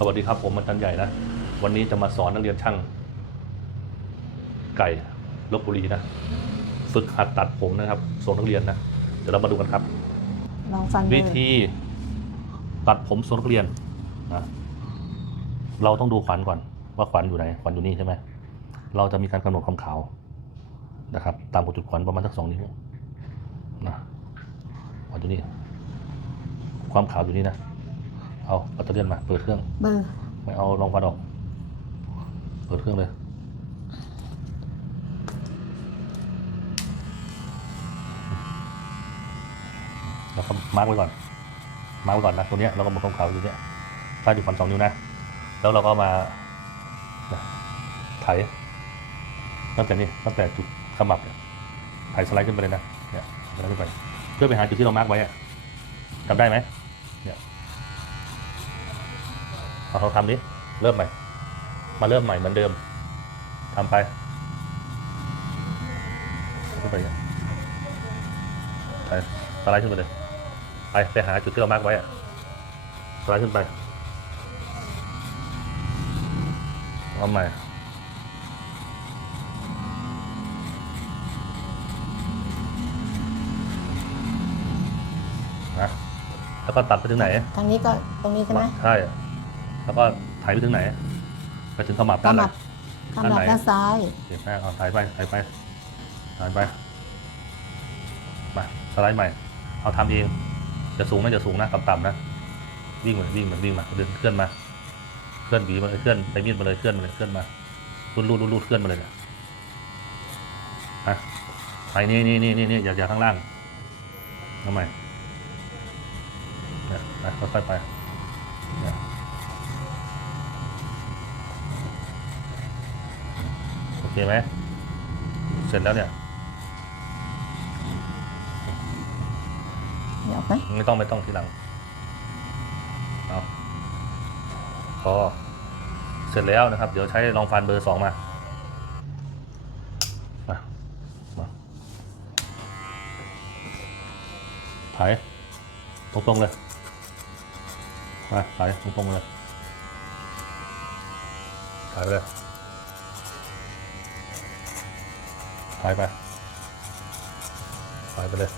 สวัสดีครับผมอาจารย์ใหญ่นะ วันนี้จะมาสอนนักเรียนช่าง ไก่ลบบุรีนะฝึกหัดตัดผมนะครับส่งนักเรียนนะเดี๋ยวเรามาดูกันครับ ลองฟังดูวิธีตัดผมส่งนักเรียนนะเราต้องดูขวัญก่อน ว่าขวัญอยู่ไหนขวัญอยู่นี่ใช่ไหมเราจะมีการกำหนดความขาวนะครับ ตามกดจุดขวัญประมาณสักสองนิ้วนะขวัญอยู่นี่ความขาวอยู่นี่นะ เอาปัตเตอร์เลียนมา เปิดเครื่อง เบอร์ ไม่เอาลองฟันออก เปิดเครื่องเลย แล้วก็มาร์กไว้ก่อน มาร์กไว้ก่อนนะ ตัวเนี้ยเราก็มาขาวๆอยู่เนี้ยใต้จุดฟันสองนิ้วนะ แล้วเราก็มานะไถตั้งแต่นี้ตั้งแต่จุดขมับเนี่ยไถสไลด์ขึ้นไปเลยนะ เนี่ยสไลด์ขึ้นไป เพื่อไปหาจุดที่เรามาร์กไว้อะจำได้ไหมเนี่ย เอาเราทำนี้เริ่มใหม่ มาเริ่มใหม่เหมือนเดิมทำไปขึ้นไปเนี่ยไปสไลด์ขึ้นไปเลย ไปไปหาจุดที่เรามาร์กไว้อะสไลด์ขึ้นไปเอาใหม่นะแล้วก็ตัดไปถึงไหน ทางนี้ก็ตรงนี้ใช่ไหมใช่อะ แล้วก็ถ่ายไปถึงไหนไปถึงขมับขด้านไหนมับขมับด้านซ้ายเดี๋ยวแม่เอาถ่ายไปถ่ายไปถ่ายไปมาสไลด์ใหม่ เอาทำเองจะสูงนะจะสูงนะต่ำๆนะวิ่งมาวิ่งมาวิ่งมาเดินเคลื่อนมา เคลื่อนหวีมาเลยเคลื่อนไปมีดมาเลยเคลื่อนมาเลยเคลื่อนมารูดรูดรูดรูดเคลื่อนมาเลยเนี่ยฮะไปนี่นี่นี่นี่นี่อย่าอย่าข้างล่างทำไมเนี่ยไปค่อยๆไป คไหมเสร็จแล้วเนี่ยเดี๋ยวไหมไม่ต้องไม่ต้องทีหลังเอาพอเสร็จแล้วนะครับ เดี๋ยวใช้รองฟันเบอร์สองมามามาถ่ายตรงๆเลยมาถ่ายตรงๆเลยถ่ายไปเลย ถ่ายไปถ่ายไปเลย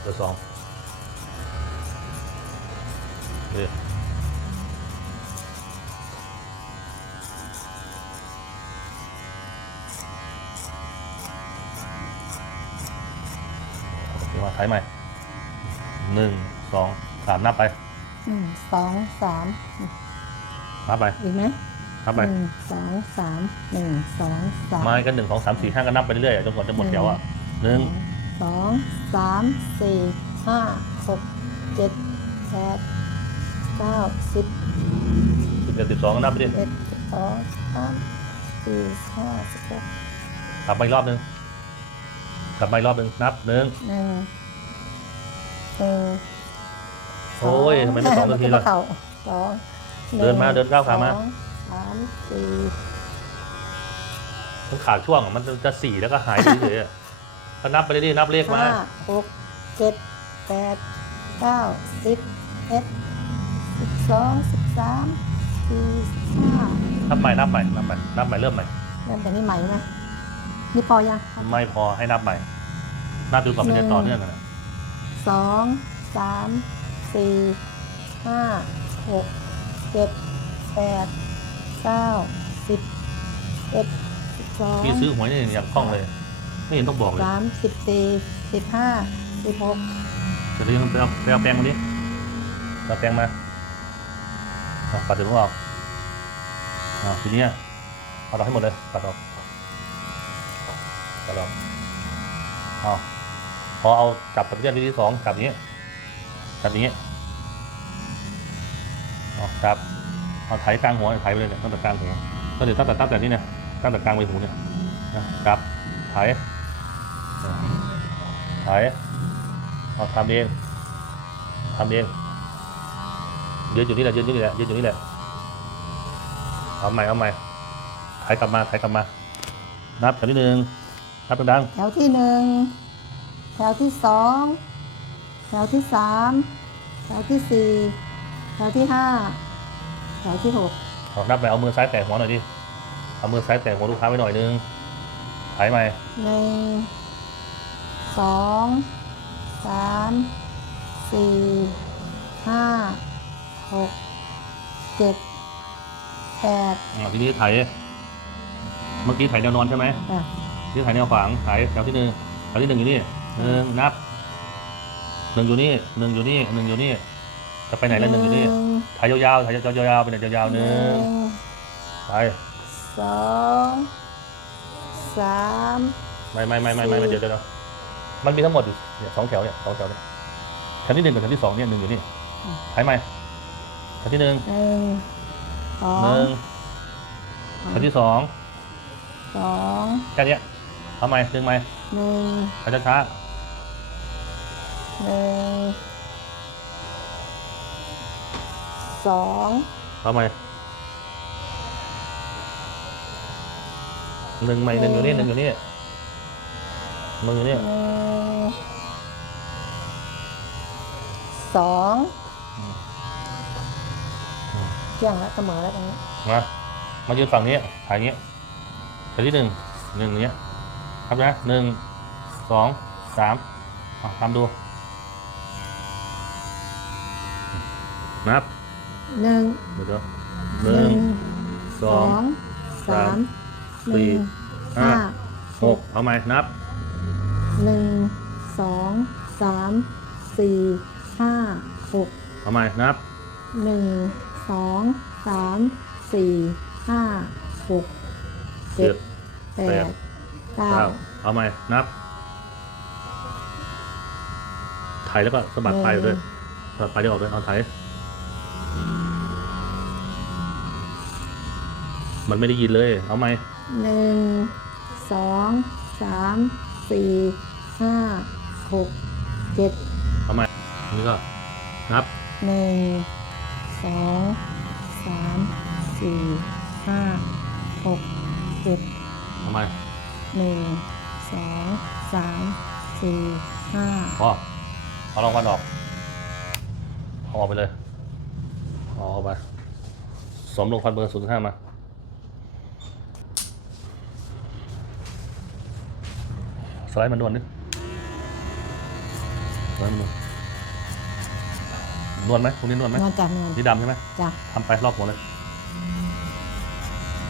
เบอร์สองนี่เอามาถ่ายใหม่หนึ่งสองสามนับไปหนึ่งสองสามนับไป อีกไหม นับไปหนึ่งสองสามหนึ่งสองสามไม้กันหนึ่งสองสามสี่ห้าก็นับไปเรื่อยๆจนกว่าจะหมดแถวอะหนึ่งสองสามสี่ห้าหกเจ็ดแปดเก้าสิบสิบเอ็ดสิบสองก็นับไปดิเอ็ดสิบสองสามสี่ห้าสิบหกกลับมาอีกรอบหนึ่งกลับมาอีกรอบหนึ่งนับหนึ่งหนึ่งหนึ่งโอ้ยทำไมไม่สองนาทีล่ะเข่าสองเดินมาเดินก้าวขามาสองสามสี่มันขาดช่วงอะมันจะสี่แล้วก็หายไปเฉยๆอะก็นับไปเรื่อยๆนับเลขมา ห้าหกเจ็ดแปดเก้าสิบเอ็ดสิบสองสิบสามสี่ห้านับใหม่นับใหม่นับใหม่นับใหม่เริ่มใหม่ เริ่มจากนี้ใหม่ไหมนี่พอยังไม่พอให้นับใหม่ นับจนกว่ามันจะต่อเนื่องกันอะสองสามสี่ห้าหกเจ็ดแปด เก้าสิบเอ็ดสิบสองพี่ซื้อหวยนี่อย่างคล่องเลย ไม่เห็นต้องบอกเลยสามสิบสี่สิบห้าสิบหกเดี๋ยวไปเอาไปเอาแปรงมาดิเอาแปรงมาเอาปัดเดี๋ยวพวกเราเอาทีเนี้ยปัดออกให้หมดเลยปัดออกปัดออกเอาพอเอาจับปัดเลื่อนที่สองจับอย่างนี้จับอย่างนี้เอาจับ เอาไถกลางหัวไถไปเลยเนี่ยตั้งแต่กลางหัวก็เดี๋ยวตั้งแต่ตั้งแต่นี้เนี่ยตั้งแต่กลางใบหูเนี่ยนะจับไถไถเอาทำเองทำเองยืนอยู่นี่แหละยืนอยู่นี่แหละยืนอยู่นี่แหละเอาใหม่เอาใหม่ไถกลับมาไถกลับมา นับแถวที่หนึ่งนับดังแถวที่หนึ่งแถวที่สองแถวที่สามแถวที่สี่แถวที่ห้า แถแถวที่หกเอานับไปเอามือซ้ายแตะหัวหน่อยดิ เอามือซ้ายแตะหัวลูกค้าไว้หน่อยนึงถ่ายใหม่หนึ่งสองสามสี่ห้าหกเจ็ดแปดอะทีนี้ถ่ายเมื่อกี้ถ่ายแนวนอนใช่ไหมอะนี่ถ่ายแนวขวางถ่ายแถวที่หนึ่งแถวที่หนึ่งอยู่นี่หนึ่งนับหนึ่งอยู่นี่หนึ่งอยู่นี่หนึ่งอยู่นี่ จะไปไหนแล้วหนึ่งอยู่นี่ถ่ายยาวๆถ่ายยาวๆไปไหนยาวๆหนึ่งไปสองสามไม่ไม่ไม่ไม่ไม่ไม่เดี๋ยวเดี๋ยวเดี๋ยวมันมีทั้งหมดอยู่เนี่ยสองแถวเนี่ยสองแถวเนี่ยแถวที่หนึ่งกับแถวที่สองเนี่ยหนึ่งอยู่นี่ถ่ายใหม่แถวที่หนึ่งหนึ่งสอหงนึ่งแถวที่สองสองแค่เนี้ยเอาใหม่ดึงใหม่หนึ่งช้าช้าหนึ่ง สองๆเอาใหม่หนึ่งใหม่หนึ่งอยู่นี่หนึ่งอยู่นี่หนึ่งอยู่นี่หนึ่งสองเที่ยงแล้วเสมอแล้วตรงนี้มา มายืนฝั่งนี้ถ่ายอย่างเงี้ยแถวที่หนึ่งหนึ่งอย่างเงี้ย ครับนะหนึ่งสองสามอะทำดูนับ หนึ่งเดี๋ยวเดี๋ยวหหนึ่นึ่งงสสอองงสามหสี่นึ่งห้าห้าหกเอาใหม่นับหนึ่งสองสามสี่ห้าหกเอาใหม่นับหนึ่งสองสามสี่ห้าหกเจ็ดแปแปดดเก้าเก้าเอาใหม่นับถ่ายแล้วก็สะบัดไปด้วยสะบัดไปได้ออกด้วยเอาถ่าย มันไม่ได้ยินเลย เอาไหมหนึ่งสองสามสี่ห้าหกเจ็ดเอาไหมนี่ก็นับหนึ่งสองสามสี่ห้าหกเจ็ดเอาไหมหนึ่งสองสามสี่ห้าพอเอารางวัลออกเอาออกไปเลยเอาออกไปสวมลงพันเบอร์ศูนย์ห้ามา สไลด์มันนวลนิดสไลด์มันนวลนวลไหมตรงนี้นวลไหมนอนจับนอนนี่ดำใช่ไหมจ้ะทำไปรอบหัวเลย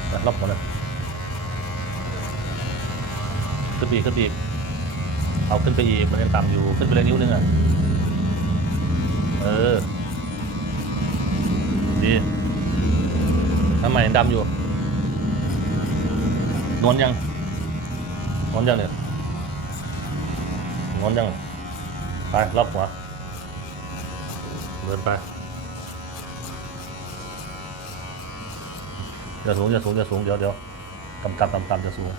ไปรอบหัวเลยขึ้นไปอีกขึ้นไปอีกเอาขึ้นไปอีกมันยังต่ำอยู่ขึ้นไปเลยนิ้วนึงอะเออดีทำไมยังดำอยู่นวลยังนวลยังเนี่ย นวลยัง ไปรอบหัวเดินไป อย่าสูงอย่าสูงอย่าสูงเดี๋ยวเดี๋ยวต่ำต่ำต่ำต่ำจะสูง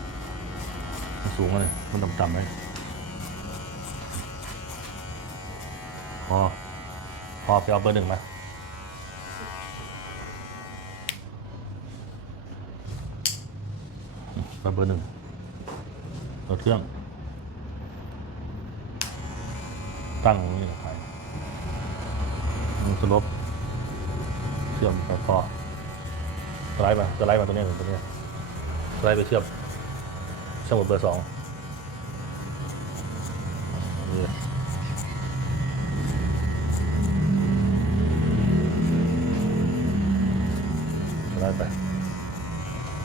มันสูงเลยมันต่ำต่ำไหมพอพอไปเอาเบอร์หนึ่งมามาเบอร์หนึ่งเปิดเครื่อง ตั้งนี่ไปมันสลบเชื่อมต่อพอสไลด์มาสไลด์มาตัวนี้ยตัวนี้สไลด์ไปเชื่อมเชื่อมกับเบอร์สองสไลด์ไป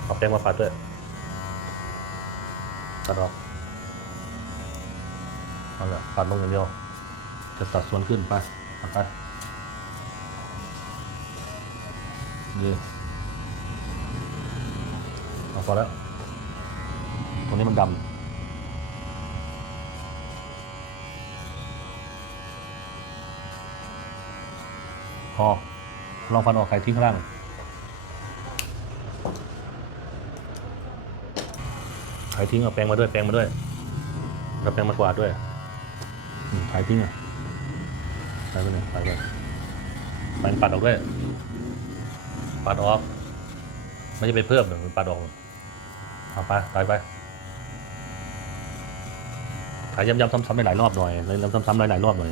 เอาแป้งมาปัดด้วยปัดออกเอาละปัดลงอย่างเดียว จะตัดส่วนขึ้นไปไปนี่เอาพอแล้วตรงนี้มันดำพอลองฟันออกไข่ทิ้งข้างล่างไข่ทิ้งเอาแปรงมาด้วยแปรงมาด้วยแล้วแปรงมากวาดด้วยไข่ทิ้งอะ ใส่ไปเลยใส่ไปมันปัดออกด้วย ปัดออกไม่ใช่ไปเพิ่มหนึ่งปัดออกเอาไปไปไปถ่ายย้ำๆซ้ำๆหลายๆรอบหน่อยเลยย้ำซ้ำๆหลายๆรอบหน่อย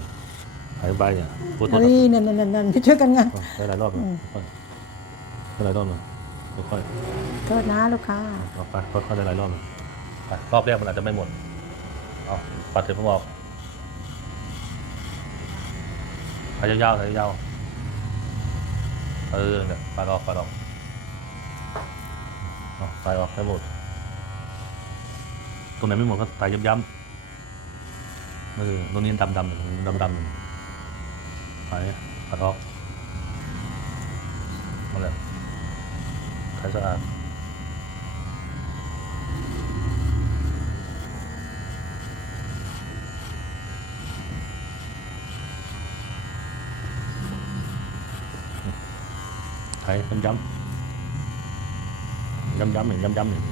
ถ่ายไปเนี่ยพูดตัวเฮ้ยนั่นนั่นนั่นนั่นช่วยกันงานหลายๆรอบหน่อยอืมคหลายรอบหนึ่งค่อยโทษนะลูกค้าๆเอาไปค่อยๆหลายรอบหนึ่งไปรอบแรกมันอาจจะไม่หมดเอาปัดเสร็จผมออก ไปยาวๆไปยาวเออเนี่ยปัดอกปัดอกเอาไปออกให้หมดตรงไหนไม่หมดก็ใส่ย้ำๆเออตรงนี้ดำๆดำดำไปปัดออกมาเลยใช้สะอาด ใช้ย้ำย้ำย้ำย้ำหนึ่งย้ำย้ำหนึ่ง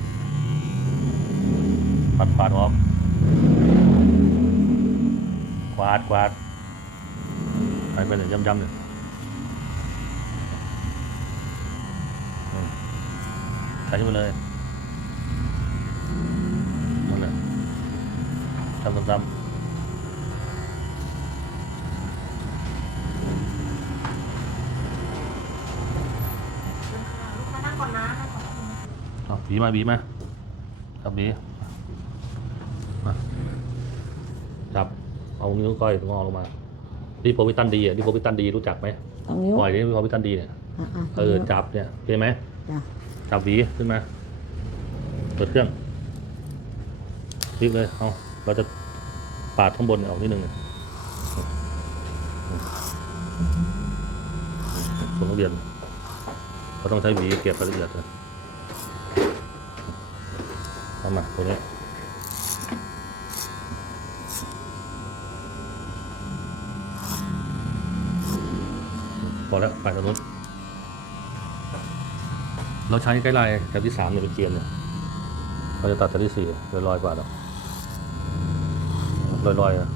ปัดปัดออกกวาดกวาดไปไปเลยย้ำย้ำหนึ่งใช้ไปเลยนั่นแหละทำซ้ำๆ เอา บีมาบีมาจับบีมาจับเอานิ้วก้อยงอลงมาดิโพวิตันดีอะดิโพวิตันดีรู้จักไหมสองนิ้วปล่อยดิโพวิตันดีเนี่ยอะอะเออจับเนี่ยเห็นไหมจ้ะจับบีขึ้นมาเปิดเครื่องคลิกเลยเอาเราจะปาดข้างบนออกนิดนึงส่วนละเอียดเราต้องใช้หวีเก็บรายละเอียดนะ เอามาตัวนี้พอแล้วไปตรงนู้นเราใช้ไกด์ไลน์แถวที่สามเนี่ยเป็นเกียร์เนี่ยเราจะตัดแถวที่สี่ลอยลอยกว่าแล้วลอยลอยอะ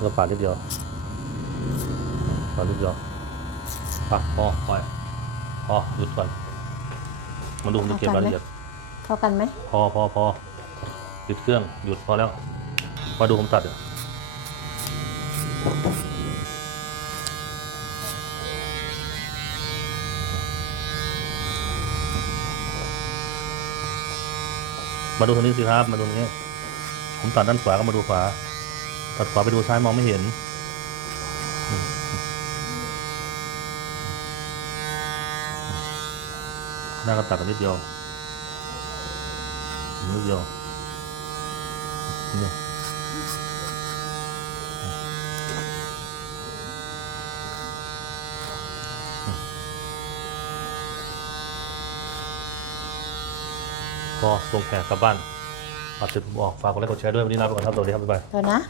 เราปาดนิดเดียวปาดนิดเดียวปะพอพอพอหยุดก่อน มาดูผมจะเก็บรายละเอียดเท่ากันไหมพอพอพอหยุดเครื่องหยุดพอแล้ว มาดูผมตัดเดี๋ยวมาดูตรงนี้สิครับ มาดูตรงนี้ ผมตัดด้านขวาก็มาดูขวา ตัดขวาไปดูซ้ายมองไม่เห็นอืม หน้าก็ตัดกันนิดเดียวนิดเดียวนิดเดียวพอส่งแขกกลับบ้านปัดเสร็จผมออก ฝากกดไลค์กดแชร์ด้วย วันนี้ลาไปก่อนครับสวัสดีครับบ๊ายบายโทษนะ